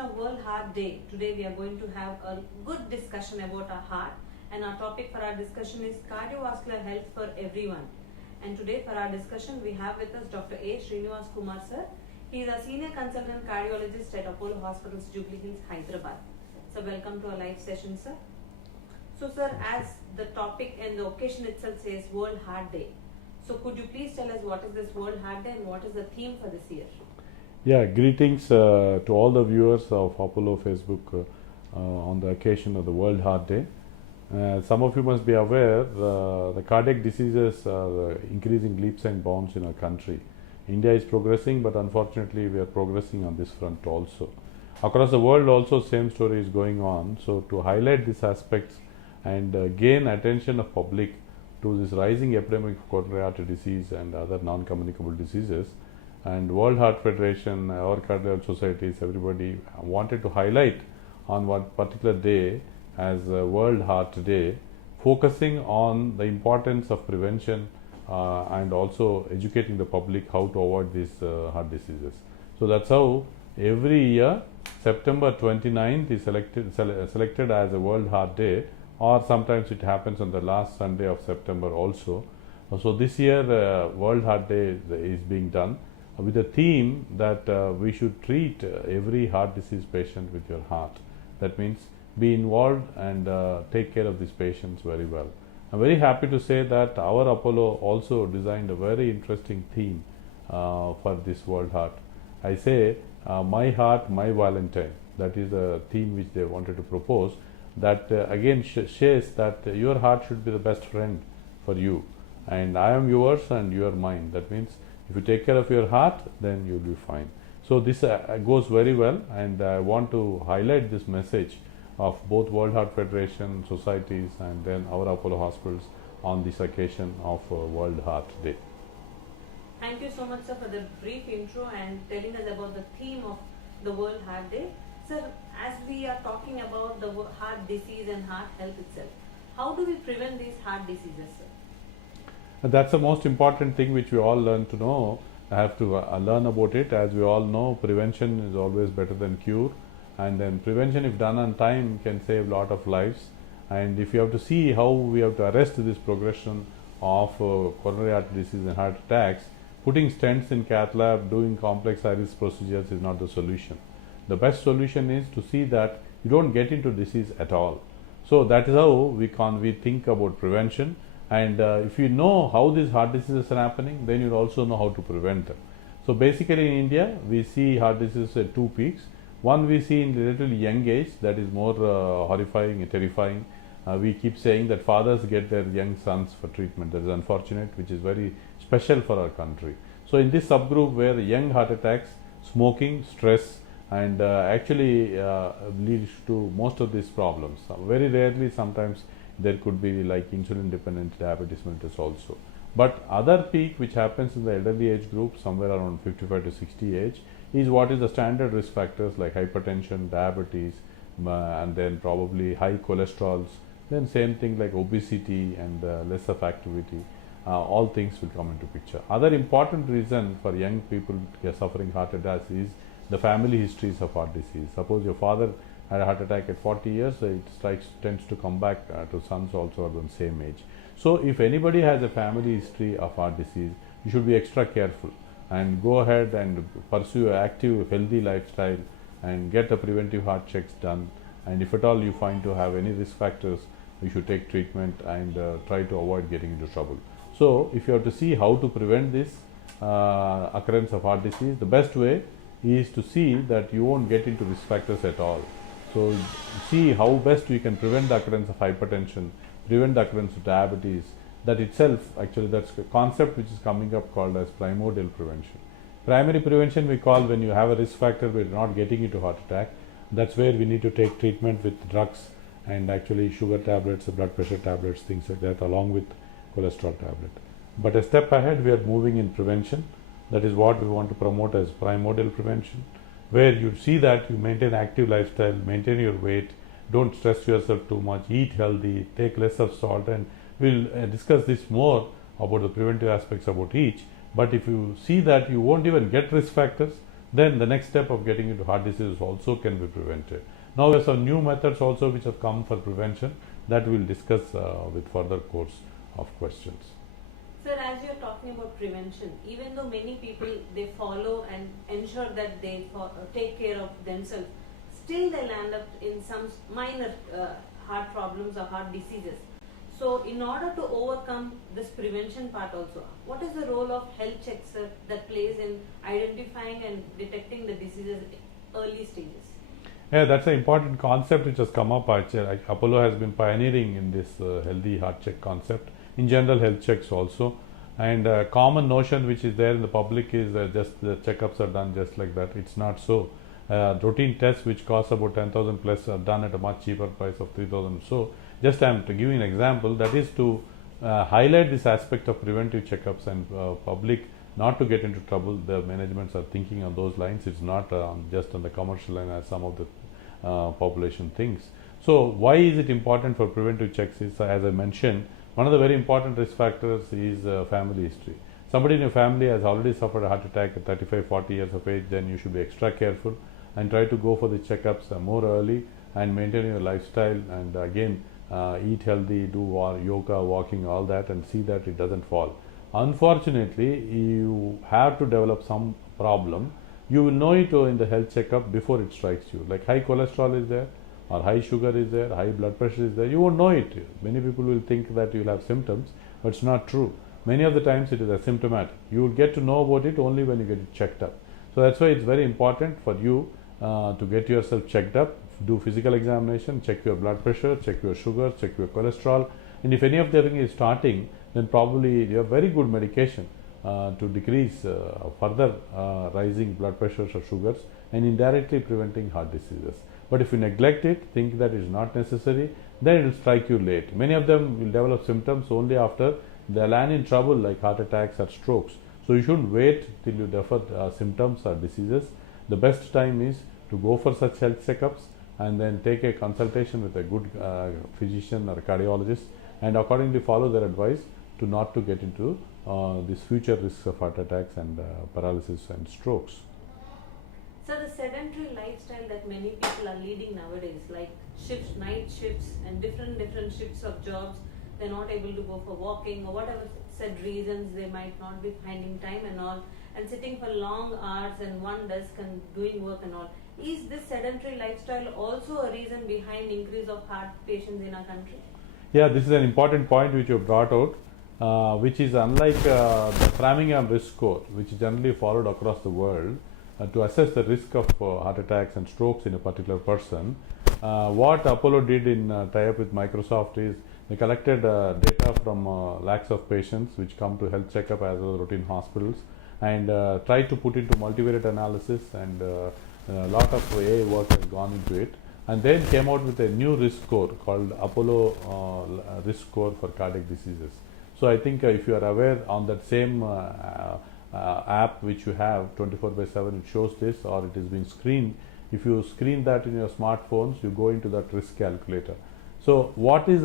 occasion of World Heart Day, today we are going to have a good discussion about our heart, and our topic for our discussion is cardiovascular health for everyone. And today for our discussion we have with us Dr. A. Sreenivas Kumar sir. He is a senior consultant cardiologist at Apollo Hospitals, Jubilee, Hyderabad. So welcome to our live session, sir. So sir, as the topic and the occasion itself says World Heart Day, so could you please tell us what is this World Heart Day and what is the theme for this year? Yeah, greetings to all the viewers of Apollo Facebook on the occasion of the World Heart Day. Some of you must be aware the cardiac diseases are increasing leaps and bounds in our country. India is progressing, but unfortunately we are progressing on this front also. Across the world also same story is going on. So to highlight these aspects and gain attention of public to this rising epidemic of coronary artery disease and other non-communicable diseases, and World Heart Federation, our cardiology societies, everybody wanted to highlight on one particular day as World Heart Day, focusing on the importance of prevention and also educating the public how to avoid these heart diseases. So that's how every year September 29th is selected as a World Heart Day, or sometimes it happens on the last Sunday of September also. So this year World Heart Day is being done with the theme that we should treat every heart disease patient with your heart. That means be involved and take care of these patients very well. I'm very happy to say that our Apollo also designed a very interesting theme for this World Heart. I say my heart, my Valentine. That is the theme which they wanted to propose. That again shares that your heart should be the best friend for you, and I am yours and you are mine. That means if you take care of your heart, then you will be fine. So this goes very well, and I want to highlight this message of both World Heart Federation, societies, and then our Apollo hospitals on this occasion of World Heart Day. Thank you so much, sir, for the brief intro and telling us about the theme of the World Heart Day. Sir, as we are talking about the heart disease and heart health itself, how do we prevent these heart diseases, sir? That's the most important thing which we all learn to know. I have to learn about it. As we all know, prevention is always better than cure, and then prevention, if done on time, can save a lot of lives. And if you have to see how we have to arrest this progression of coronary artery disease and heart attacks, putting stents in cath lab, doing complex high-risk procedures is not the solution. The best solution is to see that you don't get into disease at all. So that is how we think about prevention. And if you know how these heart diseases are happening, then you also know how to prevent them. So basically in India, we see heart diseases at two peaks. One we see in relatively young age, that is more horrifying and terrifying. We keep saying that fathers get their young sons for treatment. That is unfortunate, which is very special for our country. So in this subgroup where young heart attacks, smoking, stress, and actually leads to most of these problems. Very rarely, sometimes there could be like insulin dependent diabetes mellitus also. But other peak which happens in the elderly age group, somewhere around 55 to 60 age, is what is the standard risk factors like hypertension, diabetes, and then probably high cholesterols, then same thing like obesity and less of activity. All things will come into picture. Other important reason for young people suffering heart attacks is the family histories of heart disease. Suppose your father had a heart attack at 40 years, tends to come back to sons also at the same age. So if anybody has a family history of heart disease, you should be extra careful and go ahead and pursue an active, healthy lifestyle and get the preventive heart checks done. And if at all you find to have any risk factors, you should take treatment and try to avoid getting into trouble. So if you have to see how to prevent this occurrence of heart disease, the best way is to see that you won't get into risk factors at all. So see how best we can prevent the occurrence of hypertension, prevent the occurrence of diabetes. That itself, actually, that's a concept which is coming up called as primordial prevention. Primary prevention we call when you have a risk factor but you're not getting into heart attack. That's where we need to take treatment with drugs and actually sugar tablets, blood pressure tablets, things like that, along with cholesterol tablet. But a step ahead, we are moving in prevention. That is what we want to promote as primordial prevention, where you see that you maintain active lifestyle, maintain your weight, don't stress yourself too much, eat healthy, take less of salt, and we'll discuss this more about the preventive aspects about each. But if you see that you won't even get risk factors, then the next step of getting into heart disease also can be prevented. Now there are some new methods also which have come for prevention that we will discuss with further course of questions. Sir, as you're talking about prevention, even though many people they follow and ensure that they take care of themselves, still they'll end up in some minor heart problems or heart diseases. So, in order to overcome this prevention part also, what is the role of health checks, sir, that plays in identifying and detecting the diseases early stages? Yeah, that's an important concept which has come up. Apollo has been pioneering in this healthy heart check concept. In general, health checks also. And a common notion which is there in the public is just the checkups are done just like that. It's not so. Routine tests which cost about 10,000 plus are done at a much cheaper price of 3,000. So, just I am to give you an example, that is to highlight this aspect of preventive checkups and public not to get into trouble. The managements are thinking on those lines. It's not just on the commercial line as some of the population thinks. So, why is it important for preventive checks? Is as I mentioned, one of the very important risk factors is family history. Somebody in your family has already suffered a heart attack at 35, 40 years of age, then you should be extra careful and try to go for the checkups more early and maintain your lifestyle, and again eat healthy, do yoga, walking, all that, and see that it doesn't fall. Unfortunately, you have to develop some problem. You will know it in the health checkup before it strikes you. Like high cholesterol is there, or high sugar is there, high blood pressure is there. You won't know it. Many people will think that you will have symptoms, but it's not true. Many of the times it is asymptomatic. You will get to know about it only when you get it checked up. So that's why it's very important for you to get yourself checked up, do physical examination, check your blood pressure, check your sugar, check your cholesterol, and if any of them is starting, then probably you have very good medication to decrease further rising blood pressures or sugars and indirectly preventing heart diseases. But if you neglect it, think that it is not necessary, then it will strike you late. Many of them will develop symptoms only after they land in trouble like heart attacks or strokes. So you shouldn't wait till you defer symptoms or diseases. The best time is to go for such health checkups and then take a consultation with a good physician or a cardiologist, and accordingly follow their advice to not to get into these future risks of heart attacks and paralysis and strokes. So the sedentary lifestyle that many people are leading nowadays, like shifts, night shifts and different shifts of jobs, they're not able to go for walking or whatever said reasons, they might not be finding time and all, and sitting for long hours and one desk and doing work and all. Is this sedentary lifestyle also a reason behind increase of heart patients in our country? Yeah, this is an important point which you brought out, which is unlike the Framingham risk score, which is generally followed across the world to assess the risk of heart attacks and strokes in a particular person. What Apollo did in tie-up with Microsoft is they collected data from lakhs of patients which come to health checkup as well as routine hospitals, and tried to put into multivariate analysis, and a lot of AI work has gone into it, and then came out with a new risk score called Apollo risk score for cardiac diseases. So I think if you are aware, on that same app which you have 24/7, it shows this, or it is being screened. If you screen that in your smartphones, you go into that risk calculator. So what is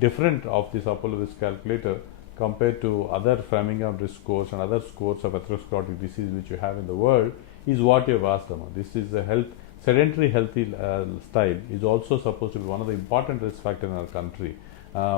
different of this Apollo risk calculator compared to other Framingham risk scores and other scores of atherosclerotic disease which you have in the world is what you have asked about. This is a sedentary healthy style is also supposed to be one of the important risk factors in our country,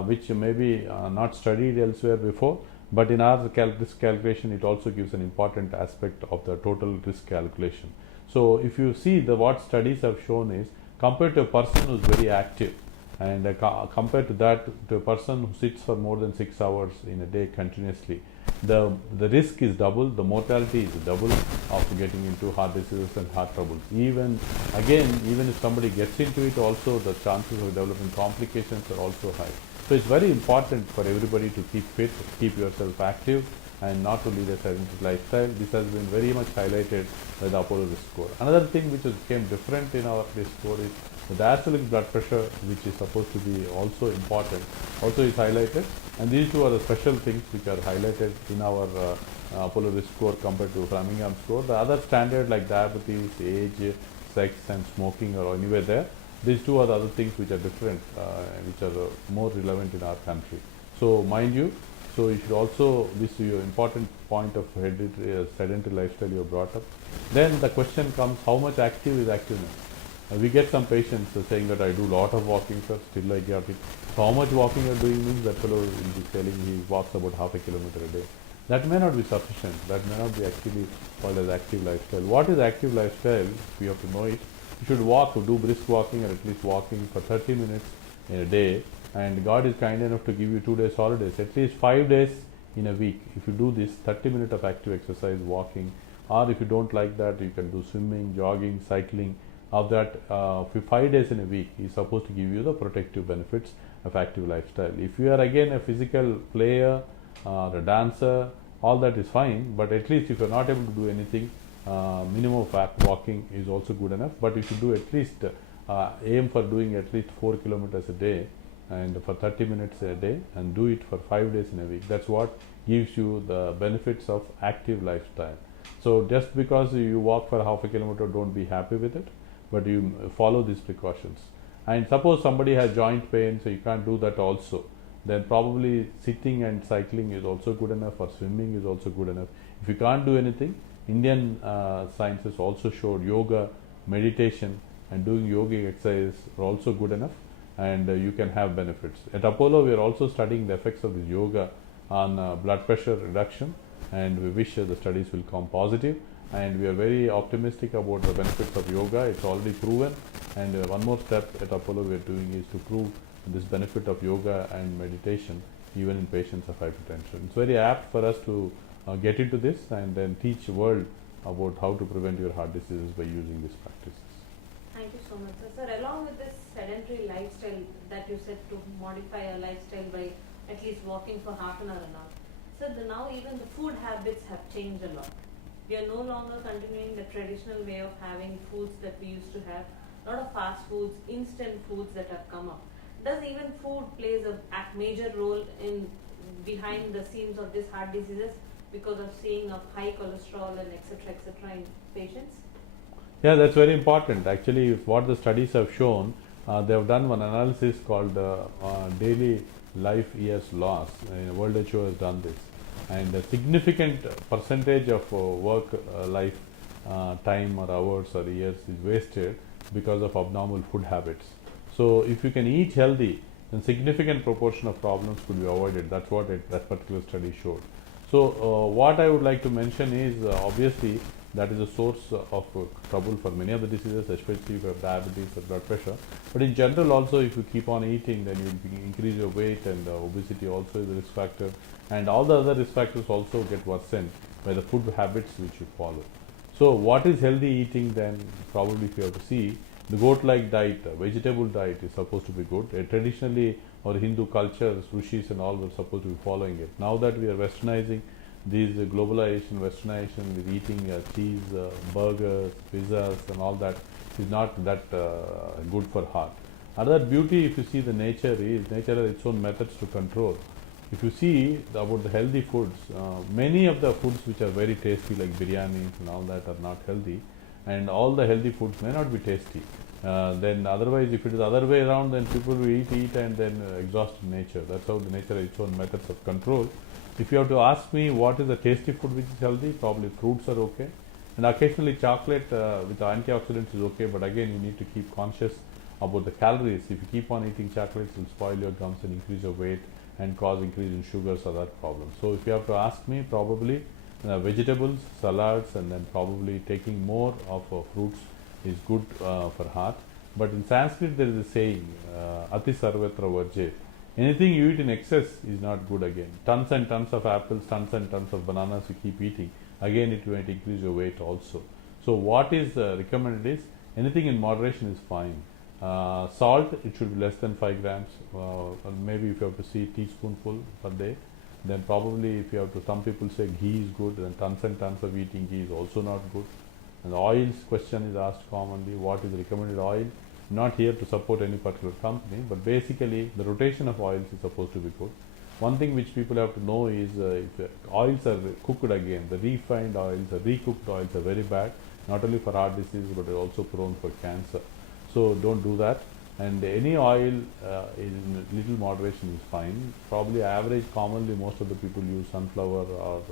which may be not studied elsewhere before, but in our risk calculation it also gives an important aspect of the total risk calculation. So if you see what studies have shown is, compared to a person who is very active, and compared to that to a person who sits for more than 6 hours in a day continuously, the risk is double, the mortality is double of getting into heart diseases and heart troubles. Even if somebody gets into it, also the chances of developing complications are also high. So it's very important for everybody to keep fit, keep yourself active, and not to lead a sedentary lifestyle. This has been very much highlighted by the Apollo risk score. Another thing which became different in our risk score is the diastolic blood pressure, which is supposed to be also important, also is highlighted. And these two are the special things which are highlighted in our Apollo risk score compared to Framingham score. The other standard like diabetes, age, sex and smoking are anywhere there. These two are the other things which are different, which are more relevant in our country. So mind you, So you should also, this is your important point of sedentary lifestyle you brought up. Then the question comes, how much active is activeness? We get some patients saying that I do lot of walking, sir, still I get it. So how much walking you are doing means that fellow will be telling he walks about half a kilometer a day. That may not be sufficient. That may not be actually called as active lifestyle. What is active lifestyle? We have to know it. You should walk, do brisk walking, or at least walking for 30 minutes in a day. And God is kind enough to give you 2 days holidays, at least 5 days in a week. If you do this 30 minutes of active exercise, walking, or if you don't like that, you can do swimming, jogging, cycling. Of that, 5 days in a week is supposed to give you the protective benefits of active lifestyle. If you are again a physical player or a dancer, all that is fine, but at least if you are not able to do anything, minimum of walking is also good enough. But if you do at least aim for doing at least 4 kilometers a day and for 30 minutes a day, and do it for 5 days in a week. That's what gives you the benefits of active lifestyle. So just because you walk for half a kilometer, don't be happy with it, but you follow these precautions. And suppose somebody has joint pain, so you can't do that also, then probably sitting and cycling is also good enough, or swimming is also good enough. If you can't do anything, Indian sciences also showed yoga, meditation, and doing yogic exercise are also good enough, and you can have benefits. At Apollo, we are also studying the effects of this yoga on blood pressure reduction, and we wish the studies will come positive, and we are very optimistic about the benefits of yoga. It's already proven, and one more step at Apollo we are doing is to prove this benefit of yoga and meditation even in patients of hypertension. It's very apt for us to get into this and then teach the world about how to prevent your heart diseases by using these practices. Thank you so much, sir. Sir, along with this sedentary lifestyle that you said, to modify a lifestyle by at least walking for half an hour and hour. So now even the food habits have changed a lot. We are no longer continuing the traditional way of having foods that we used to have. A lot of fast foods, instant foods that have come up. Does even food plays a major role in behind the scenes of these heart diseases because of seeing of high cholesterol and etc. in patients? Yeah, that's very important. Actually, what the studies have shown, they have done one analysis called daily life years lost. World WHO has done this, and a significant percentage of work life time or hours or years is wasted because of abnormal food habits. So if you can eat healthy, then significant proportion of problems could be avoided. That's what that particular study showed. So what I would like to mention is obviously that is a source of trouble for many of the diseases, especially if you have diabetes or blood pressure. But in general also, if you keep on eating, then you will increase your weight, and obesity also is a risk factor, and all the other risk factors also get worsened by the food habits which you follow. So what is healthy eating then? Probably if you have to see, the goat-like diet, vegetable diet is supposed to be good. Traditionally, our Hindu culture, rishis and all were supposed to be following it. Now that we are westernizing, these globalization, westernization with eating cheese, burgers, pizzas and all that is not that good for heart. Another beauty, if you see the nature has its own methods to control. If you see about the healthy foods, many of the foods which are very tasty like biryanis and all that are not healthy, and all the healthy foods may not be tasty. Then otherwise, if it is the other way around, then people will eat and then exhaust nature. That's how the nature has its own methods of control. If you have to ask me what is the tasty food which is healthy, probably fruits are okay, and occasionally chocolate with antioxidants is okay, but again you need to keep conscious about the calories. If you keep on eating chocolates, it will spoil your gums and increase your weight and cause increase in sugars or that problem. So if you have to ask me, probably vegetables, salads, and then probably taking more of fruits is good for heart. But in Sanskrit there is a saying, Ati Sarvatra Varje. Anything you eat in excess is not good again. Tons and tons of apples, tons and tons of bananas you keep eating, again it will increase your weight also. So what is recommended is anything in moderation is fine. Salt, it should be less than 5 grams, maybe if you have to see teaspoonful per day. Then probably if you have to, some people say ghee is good, then tons and tons of eating ghee is also not good. And the oils question is asked commonly, what is the recommended oil? Not here to support any particular company, but basically the rotation of oils is supposed to be good. One thing which people have to know is if oils are cooked again, the refined oils, the recooked oils are very bad, not only for heart disease but also prone for cancer. So don't do that. and any oil in little moderation is fine. Probably average, commonly most of the people use sunflower or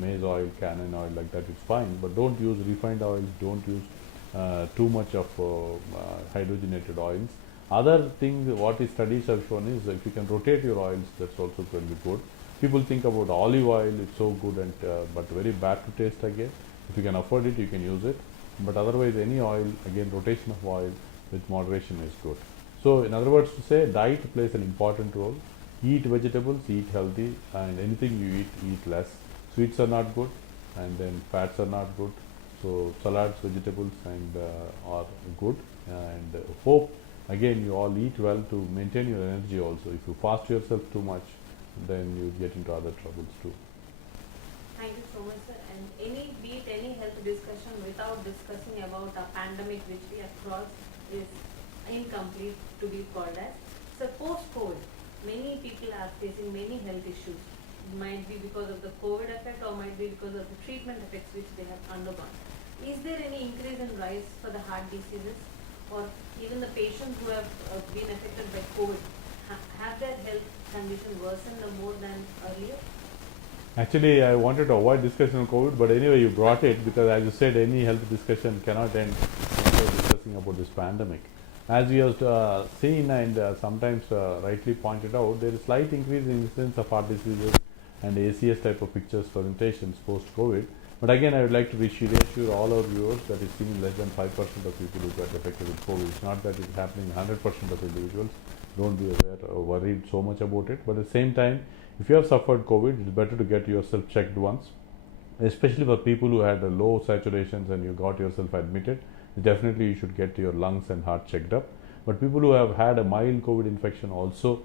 maize oil, cannon oil, like that, it's fine. But don't use refined oils, don't use too much of hydrogenated oils. Other things what the studies have shown is if you can rotate your oils, that's also going to be good. People think about olive oil, it's so good and but very bad to taste again. If you can afford it, you can use it. But otherwise, any oil, again, rotation of oil with moderation is good. So, in other words, to say, diet plays an important role. Eat vegetables, eat healthy, and anything you eat, eat less. Sweets are not good, and then fats are not good. So, salads, vegetables, and are good. And hope again you all eat well to maintain your energy. Also, if you fast yourself too much, then you get into other troubles too. Thank you so much, sir. And any health discussion without discussing about a pandemic which we have crossed is incomplete to be called as. So post-COVID, many people are facing many health issues. It might be because of the COVID effect or might be because of the treatment effects which they have undergone. Is there any increase in rise for the heart diseases, or even the patients who have been affected by COVID, have their health condition worsened more than earlier? Actually, I wanted to avoid discussion on COVID, but anyway, you brought it because, as you said, any health discussion cannot end without discussing about this pandemic. As we have seen and sometimes rightly pointed out, there is slight increase in incidence of heart diseases and ACS type of pictures presentations post-COVID. But again, I would like to reassure all our viewers that it's seen less than 5% of people who got affected with COVID. It's not that it's happening in 100% of individuals. Don't be aware or worried so much about it. But at the same time, if you have suffered COVID, it's better to get yourself checked once, especially for people who had low saturations and you got yourself admitted. Definitely, you should get your lungs and heart checked up. But people who have had a mild COVID infection also,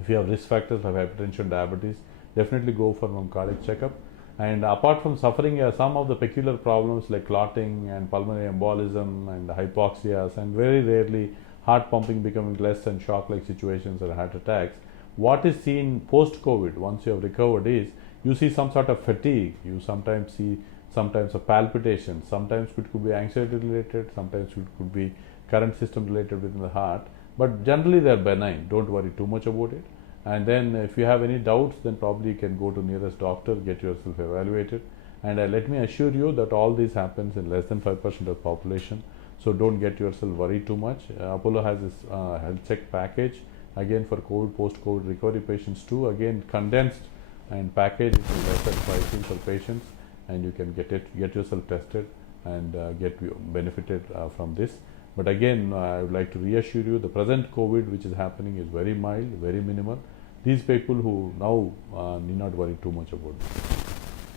if you have risk factors like hypertension, diabetes, definitely go for a cardiac checkup. And apart from suffering some of the peculiar problems like clotting and pulmonary embolism and hypoxias, and very rarely heart pumping becoming less and shock-like situations or heart attacks, what is seen post-COVID, once you have recovered, is you see some sort of fatigue. You sometimes see a palpitation. Sometimes it could be anxiety related. Sometimes it could be current system related within the heart. But generally they are benign. Don't worry too much about it. And then if you have any doubts, then probably you can go to nearest doctor, get yourself evaluated. And let me assure you that all this happens in less than 5% of the population. So don't get yourself worried too much. Apollo has this health check package, again for COVID, post-COVID recovery patients too, again condensed and packaged into lesser pricing for patients, and you can get yourself tested and get benefited from this. But again, I would like to reassure you, the present COVID which is happening is very mild, very minimal. These people who now need not worry too much about it.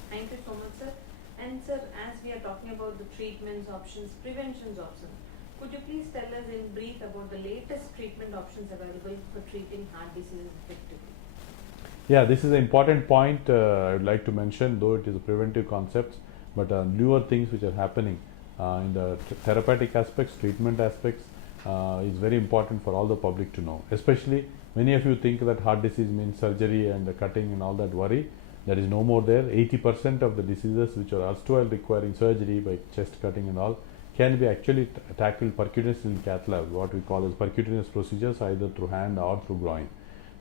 Thank you so much, sir. And sir, as we are talking about the treatments options, preventions options, could you please tell us in brief about the latest treatment options available for treating heart diseases effectively? Yeah, this is an important point I would like to mention, though it is a preventive concept, but newer things which are happening in the therapeutic aspects, treatment aspects is very important for all the public to know. Especially many of you think that heart disease means surgery and the cutting and all that worry. There is no more there. 80% of the diseases which are erstwhile requiring surgery by chest cutting and all can be actually tackled percutaneously in cath lab, what we call as percutaneous procedures, either through hand or through groin.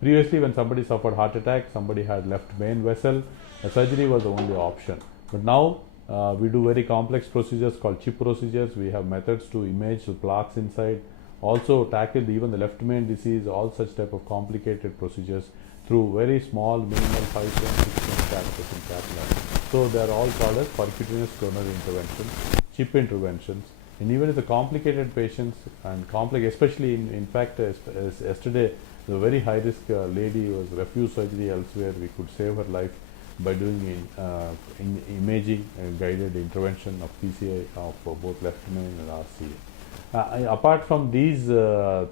Previously, when somebody suffered heart attack, somebody had left main vessel, a surgery was the only option. But now we do very complex procedures called chip procedures. We have methods to image the plaques inside, also tackle even the left main disease, all such type of complicated procedures through very small, minimal 5 to 6 catheters in cath lab. So they are all called as percutaneous coronary interventions, chip interventions, and even if the complicated patients and complex, especially in fact, as yesterday, the very high risk lady was refused surgery elsewhere. We could save her life by doing imaging and guided intervention of PCI of both left main and RCA. Apart from these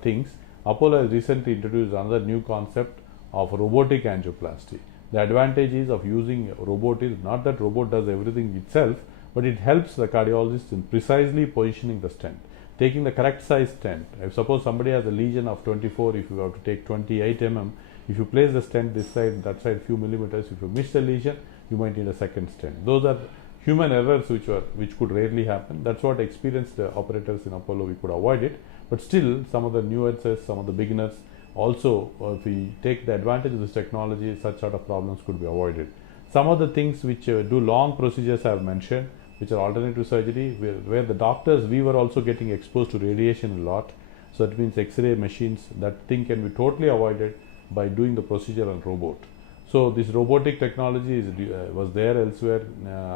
things, Apollo has recently introduced another new concept of robotic angioplasty. The advantage is of using robot is not that robot does everything itself, but it helps the cardiologist in precisely positioning the stent, taking the correct size stent. If suppose somebody has a lesion of 24, if you have to take 28 mm, if you place the stent this side, that side few millimeters, if you miss the lesion, you might need a second stent. Those are human errors which could rarely happen. That's what experienced operators in Apollo, we could avoid it. But still, some of the nuances, some of the beginners, also if we take the advantage of this technology, such sort of problems could be avoided. Some of the things which do long procedures I have mentioned, which are alternative surgery, where the doctors, we were also getting exposed to radiation a lot. So that means X-ray machines, that thing can be totally avoided by doing the procedure on robot. So this robotic technology was there elsewhere.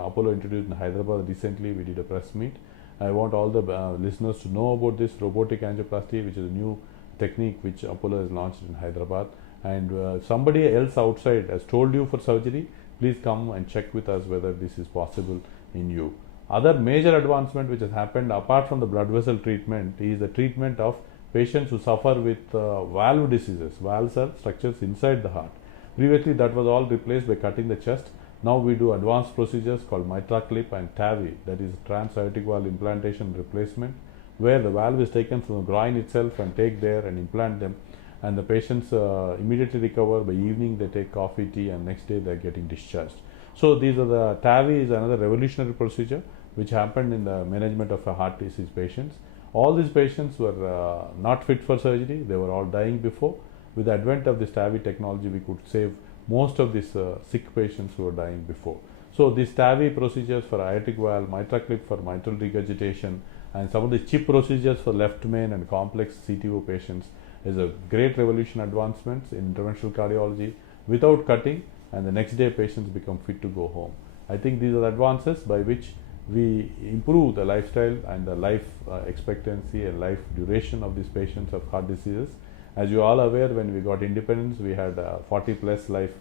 Apollo introduced in Hyderabad recently. We did a press meet. I want all the listeners to know about this robotic angioplasty, which is a new technique which Apollo has launched in Hyderabad. And if somebody else outside has told you for surgery, please come and check with us whether this is possible in you. Other major advancement which has happened apart from the blood vessel treatment is the treatment of patients who suffer with valve diseases. Valves are structures inside the heart. Previously that was all replaced by cutting the chest. Now we do advanced procedures called mitra clip and TAVI, that is transaortic valve implantation replacement, where the valve is taken from the groin itself and take there and implant them, and the patients immediately recover. By evening they take coffee, tea, and next day they are getting discharged. So these are the TAVI is another revolutionary procedure which happened in the management of a heart disease patients. All these patients were not fit for surgery. They were all dying before. With the advent of this TAVI technology, we could save most of these sick patients who were dying before. So these TAVI procedures for aortic valve, mitra clip for mitral regurgitation, and some of the chip procedures for left main and complex CTO patients is a great revolution advancements in interventional cardiology without cutting, and the next day patients become fit to go home. I think these are the advances by which we improve the lifestyle and the life expectancy and life duration of these patients of heart diseases. As you all aware, when we got independence, we had a 40 plus life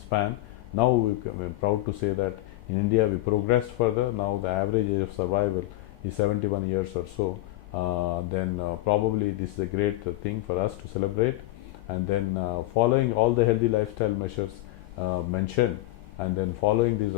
span. Now we're proud to say that in India we progressed further. Now the average age of survival is 71 years or so. Then probably this is a great thing for us to celebrate. And then following all the healthy lifestyle measures mentioned, and then following these,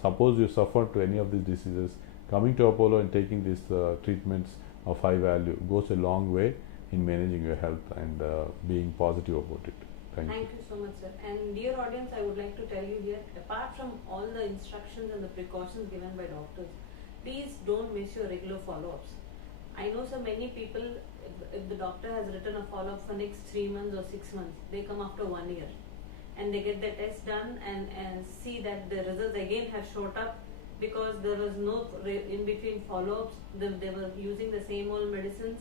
suppose you suffer to any of these diseases, coming to Apollo and taking these treatments of high value goes a long way in managing your health and being positive about it. Thank you. Thank you so much, sir. And dear audience, I would like to tell you here, apart from all the instructions and the precautions given by doctors, please don't miss your regular follow-ups. I know so many people, if the doctor has written a follow-up for next 3 months or 6 months, they come after 1 year and they get the test done and see that the results again have shot up because there was no in between follow-ups. They were using the same old medicines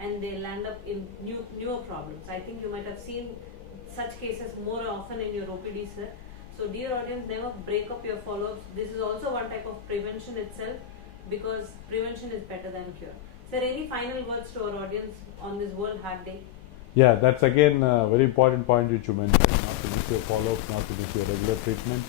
and they land up in newer problems. I think you might have seen such cases more often in your OPD, sir. So dear audience, never break up your follow-ups. This is also one type of prevention itself, because prevention is better than cure. Sir, any final words to our audience on this World Heart Day? Yeah, that's again a very important point which you mentioned, not to miss your follow-ups, not to miss your regular treatment.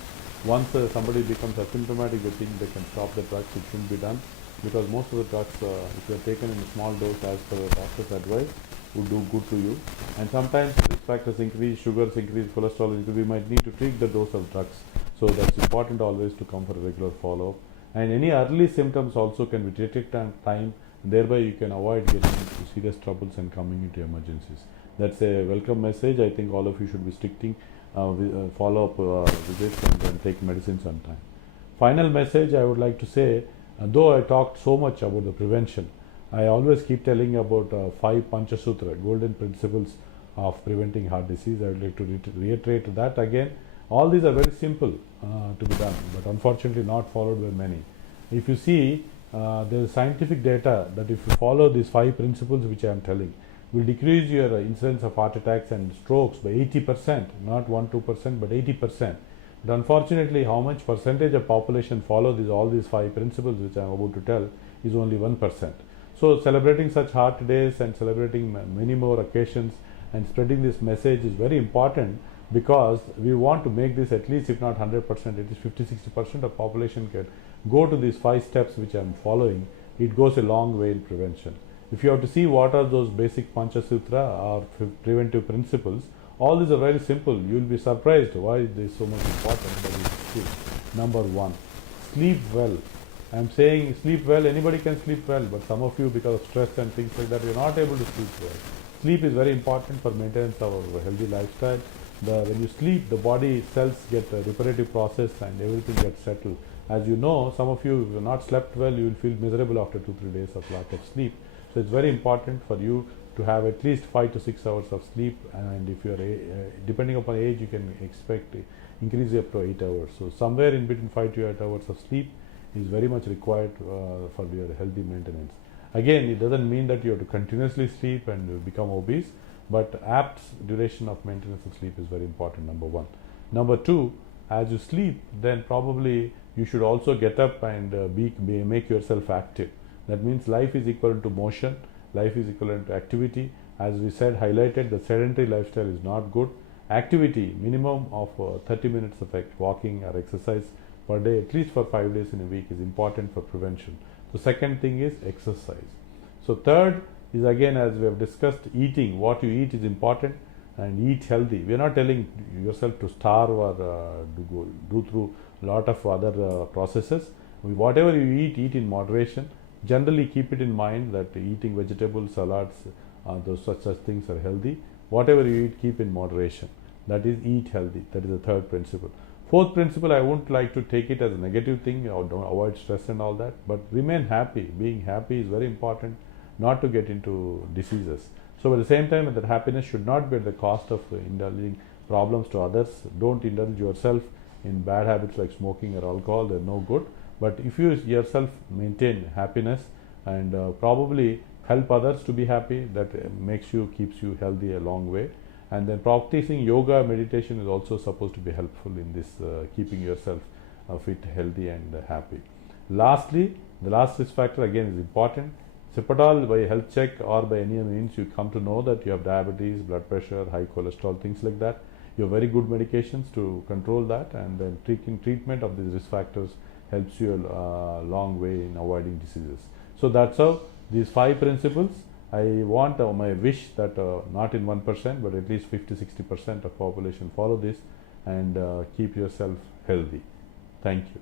Once somebody becomes asymptomatic, they think they can stop the drugs. It shouldn't be done, because most of the drugs, if they are taken in a small dose as per the doctor's advice, would do good to you. And sometimes risk factors increase, sugars increase, cholesterol increase, we might need to tweak the dose of drugs. So that's important always to come for a regular follow-up. And any early symptoms also can be detected on time, thereby you can avoid getting into serious troubles and coming into emergencies. That's a welcome message. I think all of you should be sticking follow up with it and then take medicines on time. Final message I would like to say, though I talked so much about the prevention, I always keep telling about 5 Panchasutra, golden principles of preventing heart disease. I would like to reiterate that again. All these are very simple to be done, but unfortunately not followed by many. If you see, there is scientific data that if you follow these 5 principles which I am telling, will decrease your incidence of heart attacks and strokes by 80%, not 1-2%, but 80%. But unfortunately, how much percentage of population follow all these 5 principles which I am about to tell is only 1%. So celebrating such heart days and celebrating many more occasions and spreading this message is very important, because we want to make this at least, if not 100%, at least 50-60% of population can go to these 5 steps which I am following. It goes a long way in prevention. If you have to see what are those basic Panchasutra or preventive principles, all these are very simple. You will be surprised why this is so much important. But it's true. Number 1, sleep well. I am saying sleep well, anybody can sleep well, but some of you, because of stress and things like that, you are not able to sleep well. Sleep is very important for maintenance of a healthy lifestyle. When you sleep, the body cells get a reparative process and everything gets settled. As you know, some of you, if you're not slept well, you will feel miserable after 2-3 days of lack of sleep. So it's very important for you to have at least 5 to 6 hours of sleep, and if you're depending upon age, you can expect increase up to 8 hours. So somewhere in between 5 to 8 hours of sleep is very much required for your healthy maintenance. Again, it doesn't mean that you have to continuously sleep and you become obese, but apt duration of maintenance of sleep is very important, number one. Number two, as you sleep, then probably you should also get up and make yourself active. That means life is equivalent to motion, life is equivalent to activity. As we said, highlighted, the sedentary lifestyle is not good. Activity, minimum of 30 minutes of walking or exercise per day, at least for 5 days in a week, is important for prevention. The second thing is exercise. So third is, again, as we have discussed, eating. What you eat is important, and eat healthy. We are not telling yourself to starve or do through a lot of other processes. Whatever you eat in moderation. Generally keep it in mind that eating vegetables, salads, those such things are healthy. Whatever you eat, keep in moderation. That is, eat healthy. That is the third principle. Fourth principle, I wouldn't like to take it as a negative thing, or don't avoid stress and all that, but remain happy. Being happy is very important, not to get into diseases. So at the same time, that happiness should not be at the cost of indulging problems to others. Don't indulge yourself in bad habits like smoking or alcohol. They're no good. But if you yourself maintain happiness and probably help others to be happy, that keeps you healthy a long way. And then practicing yoga, meditation is also supposed to be helpful in this keeping yourself fit, healthy and happy. Lastly, the last risk factor again is important. If at all by health check or by any means you come to know that you have diabetes, blood pressure, high cholesterol, things like that, you have very good medications to control that, and then treatment of these risk factors helps you a long way in avoiding diseases. So that's how these 5 principles, I want my wish that not in 1%, but at least 50-60% of population follow this and keep yourself healthy. Thank you.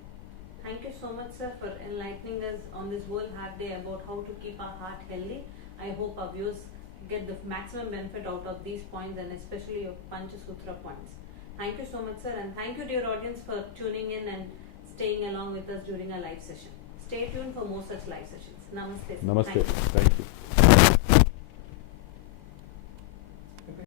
Thank you so much, sir, for enlightening us on this World Heart Day about how to keep our heart healthy. I hope our viewers get the maximum benefit out of these points, and especially your Panchasutra points. Thank you so much, sir, and thank you, dear audience, for tuning in and staying along with us during our live session. Stay tuned for more such live sessions. Namaste. Namaste. Thank you.